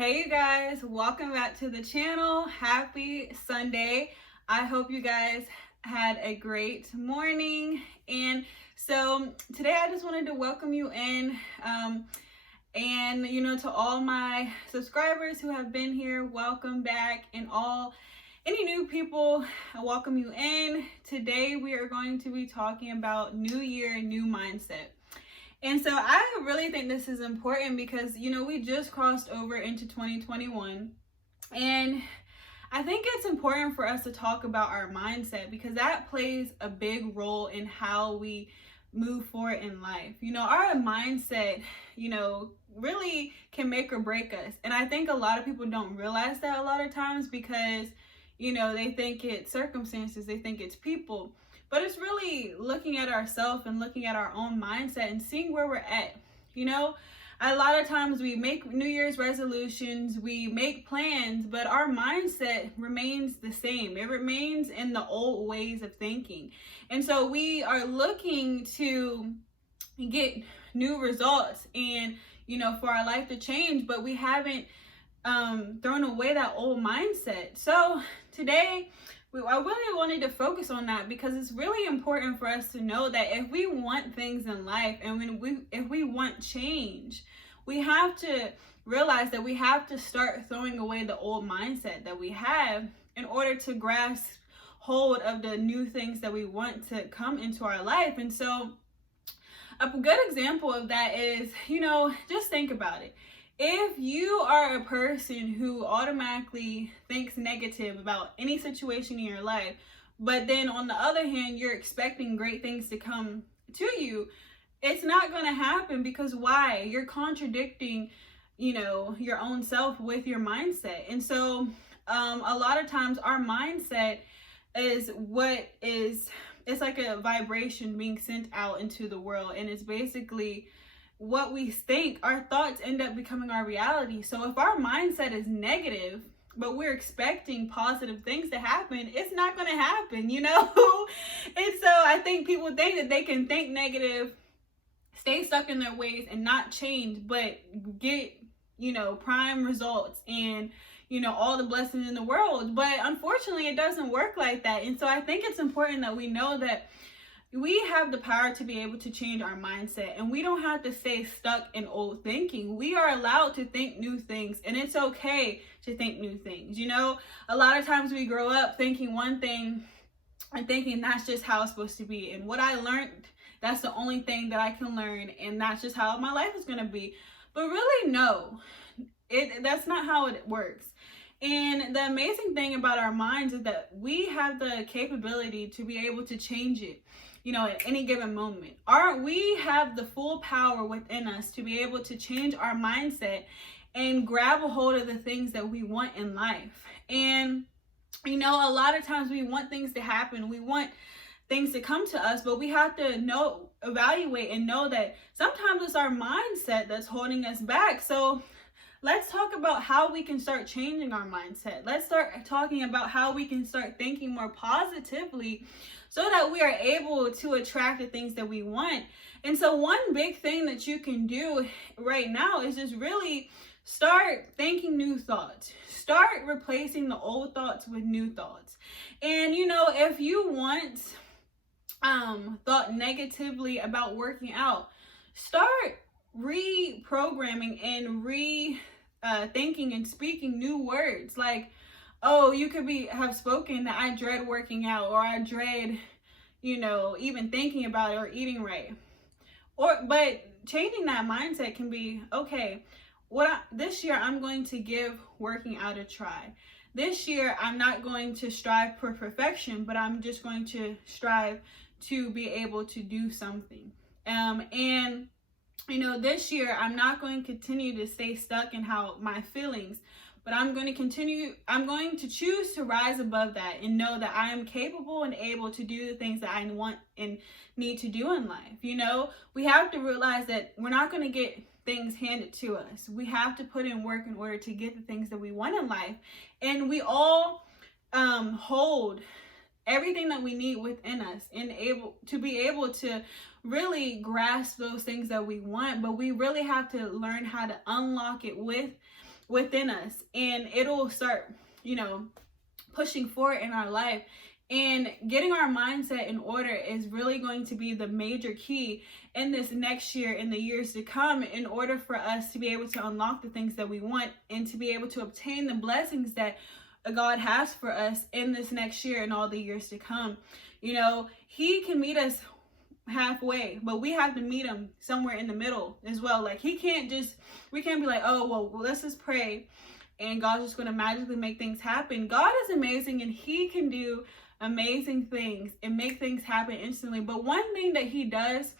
Hey you guys, welcome back to the channel. Happy Sunday. I hope you guys had a great morning. And so today I just wanted to welcome you in and to all my subscribers who have been here, welcome back, and any new people, I welcome you in. Today we are going to be talking about new year, new mindset. And so I really think this is important because, we just crossed over into 2021. And I think it's important for us to talk about our mindset because that plays a big role in how we move forward in life. Our mindset, really can make or break us. And I think a lot of people don't realize that a lot of times because, they think it's circumstances, they think it's people. But it's really looking at ourselves and looking at our own mindset and seeing where we're at. A lot of times we make New Year's resolutions, we make plans, but our mindset remains the same. It remains in the old ways of thinking. And so we are looking to get new results and, for our life to change, but we haven't thrown away that old mindset. So today, I really wanted to focus on that because it's really important for us to know that if we want things in life and if we want change, we have to realize that we have to start throwing away the old mindset that we have in order to grasp hold of the new things that we want to come into our life. And so a good example of that is, just think about it. If you are a person who automatically thinks negative about any situation in your life, but then on the other hand, you're expecting great things to come to you, it's not going to happen because why? You're contradicting, your own self with your mindset. And so a lot of times our mindset is it's like a vibration being sent out into the world. And it's basically what we think, our thoughts end up becoming our reality. So if our mindset is negative, but we're expecting positive things to happen, it's not going to happen, And so I think people think that they can think negative, stay stuck in their ways and not change, but get, prime results and, all the blessings in the world. But unfortunately, it doesn't work like that. And so I think it's important that we know that we have the power to be able to change our mindset, and we don't have to stay stuck in old thinking. We are allowed to think new things, and it's okay to think new things. A lot of times we grow up thinking one thing and thinking that's just how it's supposed to be. And what I learned, that's the only thing that I can learn, and that's just how my life is going to be. But really, no, that's not how it works. And the amazing thing about our minds is that we have the capability to be able to change it, at any given moment. We have the full power within us to be able to change our mindset and grab a hold of the things that we want in life. And, a lot of times we want things to happen. We want things to come to us, but we have to evaluate and know that sometimes it's our mindset that's holding us back. So let's talk about how we can start changing our mindset. Let's start talking about how we can start thinking more positively so that we are able to attract the things that we want. And so one big thing that you can do right now is just really start thinking new thoughts. Start replacing the old thoughts with new thoughts. And, if you once thought negatively about working out, start reprogramming and thinking and speaking new words. Like, oh, you could have spoken that I dread working out, or I dread, even thinking about it or eating right. But changing that mindset can be, okay, this year I'm going to give working out a try. This year I'm not going to strive for perfection, but I'm just going to strive to be able to do something. And this year I'm not going to continue to stay stuck in my feelings, but I'm going to choose to rise above that and know that I am capable and able to do the things that I want and need to do in life. We have to realize that we're not going to get things handed to us. We have to put in work in order to get the things that we want in life. And we all hold everything that we need within us and be able to really grasp those things that we want, but we really have to learn how to unlock it with within us, and it'll start, pushing forward in our life. And getting our mindset in order is really going to be the major key in this next year, in the years to come, in order for us to be able to unlock the things that we want and to be able to obtain the blessings that God has for us in this next year and all the years to come. He can meet us halfway, but we have to meet him somewhere in the middle as well. Like, we can't be like, oh, well, let's just pray and God's just going to magically make things happen. God is amazing, and he can do amazing things and make things happen instantly. But one thing that he does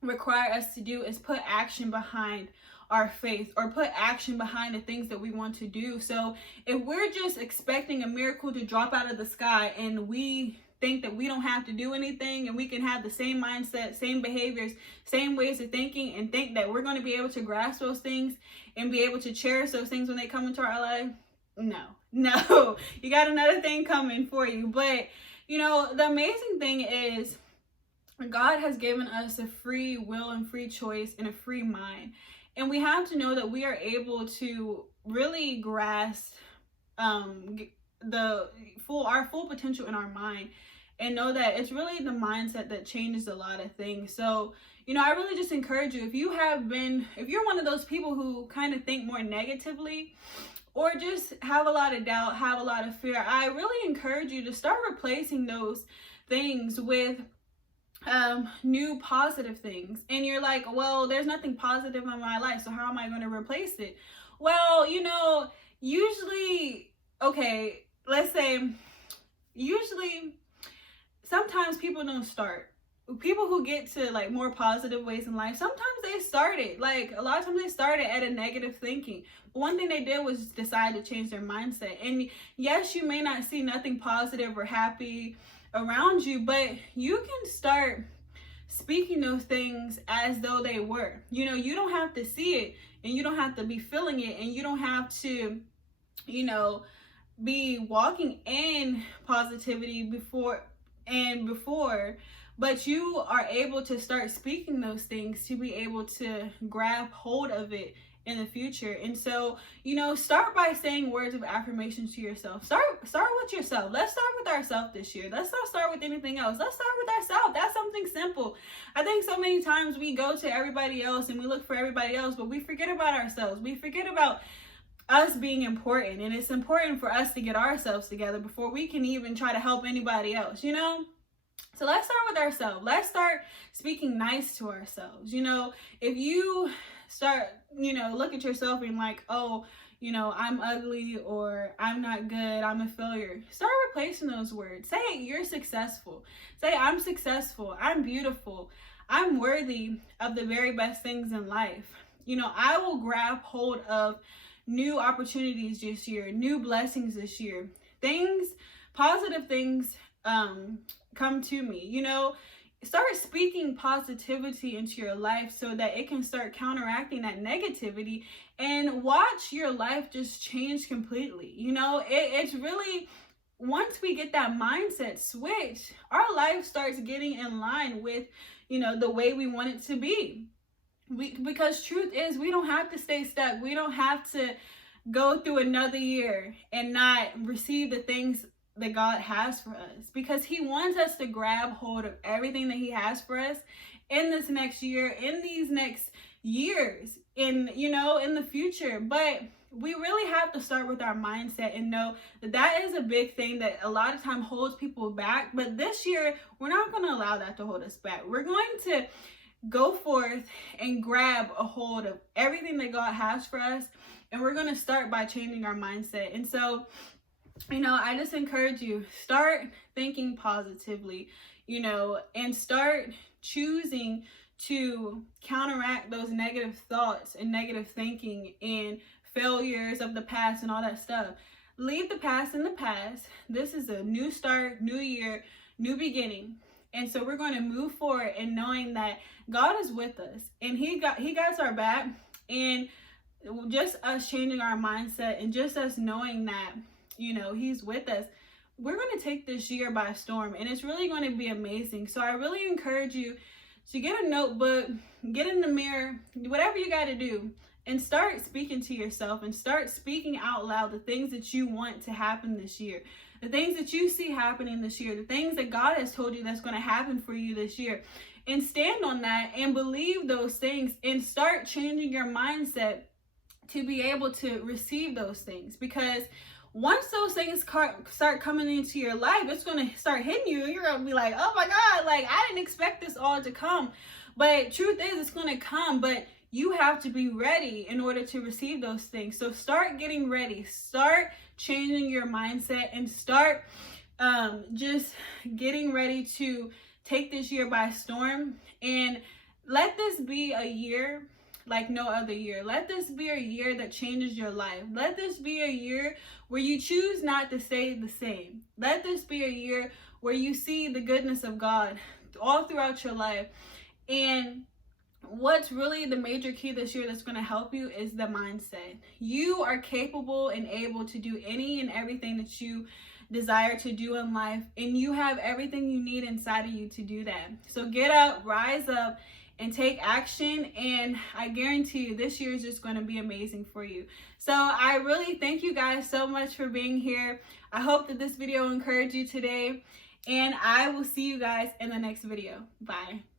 require us to do is put action behind our faith, or put action behind the things that we want to do. So if we're just expecting a miracle to drop out of the sky, and we think that we don't have to do anything, and we can have the same mindset, same behaviors, same ways of thinking, and think that we're going to be able to grasp those things and be able to cherish those things when they come into our life, no, you got another thing coming for you. But the amazing thing is, God has given us a free will and free choice and a free mind, and we have to know that we are able to really grasp our full potential in our mind, and know that it's really the mindset that changes a lot of things. So I really just encourage you, if you're one of those people who kind of think more negatively, or just have a lot of doubt, have a lot of fear, I really encourage you to start replacing those things with new positive things. And you're like, well, there's nothing positive in my life, so how am I going to replace it? Well, usually, sometimes people don't start. People who get to like more positive ways in life, sometimes they started, like a lot of times they started at a negative thinking. But one thing they did was decide to change their mindset. And yes, you may not see nothing positive or happy around you, but you can start speaking those things as though they were. You don't have to see it, and you don't have to be feeling it, and you don't have to, be walking in positivity before, but you are able to start speaking those things to be able to grab hold of it in the future. And so, start by saying words of affirmation to yourself. Start with yourself. Let's start with ourselves this year. Let's not start with anything else. Let's start with ourselves. That's something simple. I think so many times we go to everybody else and we look for everybody else, but we forget about ourselves. We forget about us being important, and it's important for us to get ourselves together before we can even try to help anybody else, So let's start with ourselves. Let's start speaking nice to ourselves. If you start, look at yourself and like, oh, I'm ugly, or I'm not good, I'm a failure. Start replacing those words. Say you're successful. Say I'm successful, I'm beautiful, I'm worthy of the very best things in life. I will grab hold of new opportunities this year, new blessings this year. Positive things come to me. Start speaking positivity into your life so that it can start counteracting that negativity, and watch your life just change completely. It's really, once we get that mindset switch, our life starts getting in line with, the way we want it to be. Because truth is, we don't have to stay stuck. We don't have to go through another year and not receive the things that God has for us, because he wants us to grab hold of everything that he has for us in this next year, in these next years, in the future. But we really have to start with our mindset and know that is a big thing that a lot of time holds people back. But this year, we're not going to allow that to hold us back. We're going to go forth and grab a hold of everything that God has for us, and we're going to start by changing our mindset. And so, I just encourage you, start thinking positively, and start choosing to counteract those negative thoughts and negative thinking and failures of the past and all that stuff. Leave the past in the past. This is a new start, new year, new beginning. And so we're going to move forward and knowing that God is with us, and he got our back. And just us changing our mindset, and just us knowing that, he's with us, we're going to take this year by storm, and it's really going to be amazing. So I really encourage you to get a notebook, get in the mirror, whatever you got to do. and start speaking to yourself and start speaking out loud the things that you want to happen this year, the things that you see happening this year, the things that God has told you that's going to happen for you this year. And stand on that and believe those things and start changing your mindset to be able to receive those things. Because once those things start coming into your life, it's going to start hitting you. You're going to be like, oh my God, like I didn't expect this all to come. But truth is, it's going to come. But you have to be ready in order to receive those things. So start getting ready. Start changing your mindset and start just getting ready to take this year by storm. And let this be a year like no other year. Let this be a year that changes your life. Let this be a year where you choose not to stay the same. Let this be a year where you see the goodness of God all throughout your life. And what's really the major key this year that's going to help you is the mindset. You are capable and able to do any and everything that you desire to do in life, and you have everything you need inside of you to do that. So get up, rise up, and take action, and I guarantee you this year is just going to be amazing for you. So I really thank you guys so much for being here. I hope that this video encouraged you today, and I will see you guys in the next video. Bye.